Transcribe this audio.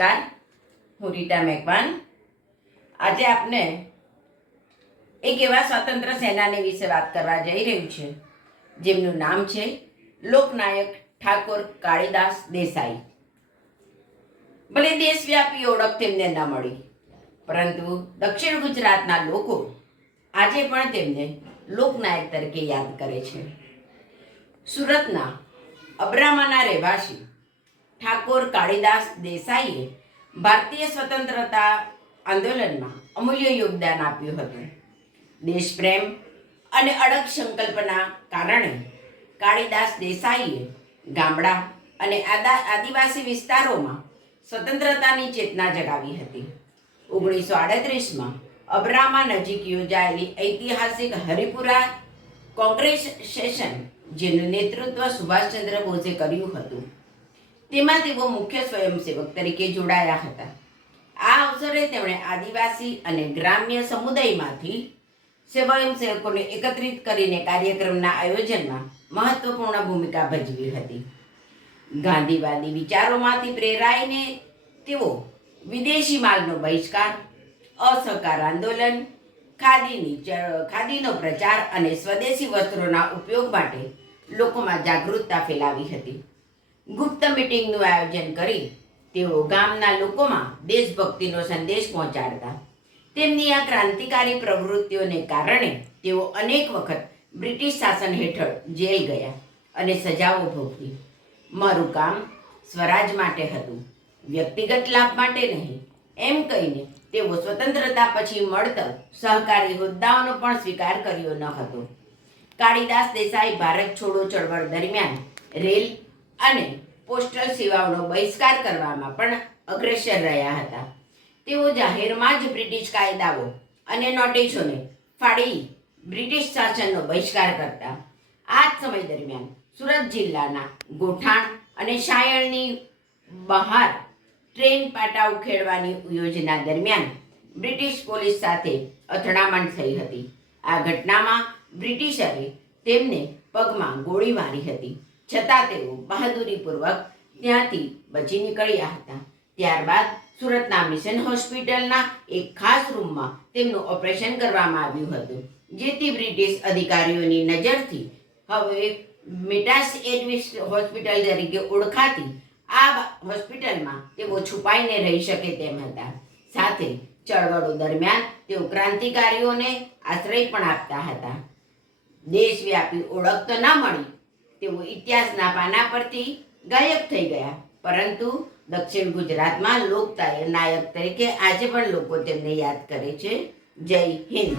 નમસ્કાર, હું રીટા મેઘવાન. આજે આપને એક એવા સ્વતંત્ર સેનાની વિશે વાત કરવા જઈ રહ્યું છે જેમનું નામ છે લોકનાયક ઠાકોર કાળીદાસ દેસાઈ. ભલે દેશવ્યાપી ઓળખ તેમને ન મળી, પરંતુ દક્ષિણ ગુજરાતના લોકો આજે પણ તેમને લોકનાયક તરીકે યાદ કરે છે. સુરતના અબ્રામાના રહેવાસી ઠાકોર કાળીદાસ દેસાઈએ ભારતીય સ્વતંત્રતા આંદોલનમાં અમૂલ્ય યોગદાન આપ્યું હતું. દેશપ્રેમ અને અડગ સંકલ્પના કારણે કાળીદાસ દેસાઈએ ગામડા અને આદિવાસી વિસ્તારોમાં સ્વતંત્રતાની ચેતના જગાવી હતી. 1938માં અબ્રામા નજીક યોજાયેલી ઐતિહાસિક હરિપુરા કોંગ્રેસ સેશન, જેનું નેતૃત્વ સુભાષચંદ્ર બોઝે કર્યું હતું, તેમાં તેઓ મુખ્ય સ્વયંસેવક તરીકે જોડાયા હતા. આ અવસરે તેમણે આદિવાસી અને ગ્રામ્ય સમુદાયમાંથી સ્વયંસેવકોને એકત્રિત કરીને કાર્યક્રમના આયોજનમાં મહત્વપૂર્ણ ભૂમિકા ભજવી હતી. ગાંધીવાદી વિચારોમાંથી પ્રેરાઈને તેઓ વિદેશી માલનો બહિષ્કાર, અસહકાર આંદોલન, ખાદીનો પ્રચાર અને સ્વદેશી વસ્ત્રોના ઉપયોગ માટે લોકોમાં જાગૃતતા ફેલાવી હતી. ગુપ્ત મીટિંગનું આયોજન કરી તેઓ ગામના લોકોમાં દેશભક્તિનો સંદેશ પહોંચાડતા. તેમની આ ક્રાંતિકારી પ્રવૃત્તિઓને કારણે તેઓ અનેક વખત બ્રિટિશ શાસન હેઠળ જેલ ગયા અને સજાઓ ભોગવી. મારું કામ સ્વરાજ માટે હતું, વ્યક્તિગત લાભ માટે નહીં, એમ કહીને તેઓ સ્વતંત્રતા પછી મળતા સહકારી હોદ્દાઓનો પણ સ્વીકાર કર્યો ન હતો. કાળીદાસ દેસાઈ ભારત છોડો ચળવળ દરમિયાન રેલ અને પોસ્ટલ સેવાઓનો બહિષ્કાર કરવામાં પણ અગ્રેસર રહ્યા હતા. તેઓ જાહેરમાં જ બ્રિટિશ કાયદાઓ અને નોટિસોને ફાડી બ્રિટિશ શાસનનો બહિષ્કાર કરતા. આ જ સમય દરમિયાન સુરત જિલ્લાના ગોઠાણ અને સાયણની બહાર ટ્રેન પાટા ઉખેડવાની યોજના દરમિયાન બ્રિટિશ પોલીસ સાથે અથડામણ થઈ હતી. આ ઘટનામાં બ્રિટિશરે તેમને પગમાં ગોળી મારી હતી, છતાં તેઓ બહાદુરીપૂર્વક ત્યાંથી બચી નીકળ્યા હતા. ત્યારબાદ સુરતના મિશન હોસ્પિટલના એક ખાસ રૂમમાં તેમનું ઓપરેશન કરવામાં આવ્યું હતું, જેથી બ્રિટિશ અધિકારીઓની નજરથી હવે મેટાસ એડવિસ હોસ્પિટલ તરીકે ઓળખાતી આ હોસ્પિટલમાં તેઓ છુપાઈને રહી શકે તેમ હતા. સાથે ચળવળો દરમિયાન તેઓ ક્રાંતિકારીઓને આશ્રય પણ આપતા હતા. દેશવ્યાપી ઓળખ તો ન મળી, તેઓ ઇતિહાસના પાના પરથી ગાયબ થઈ ગયા, પરંતુ દક્ષિણ ગુજરાતમાં લોકનાયક તરીકે આજે પણ લોકો તેમને યાદ કરે છે. જય હિન્દ.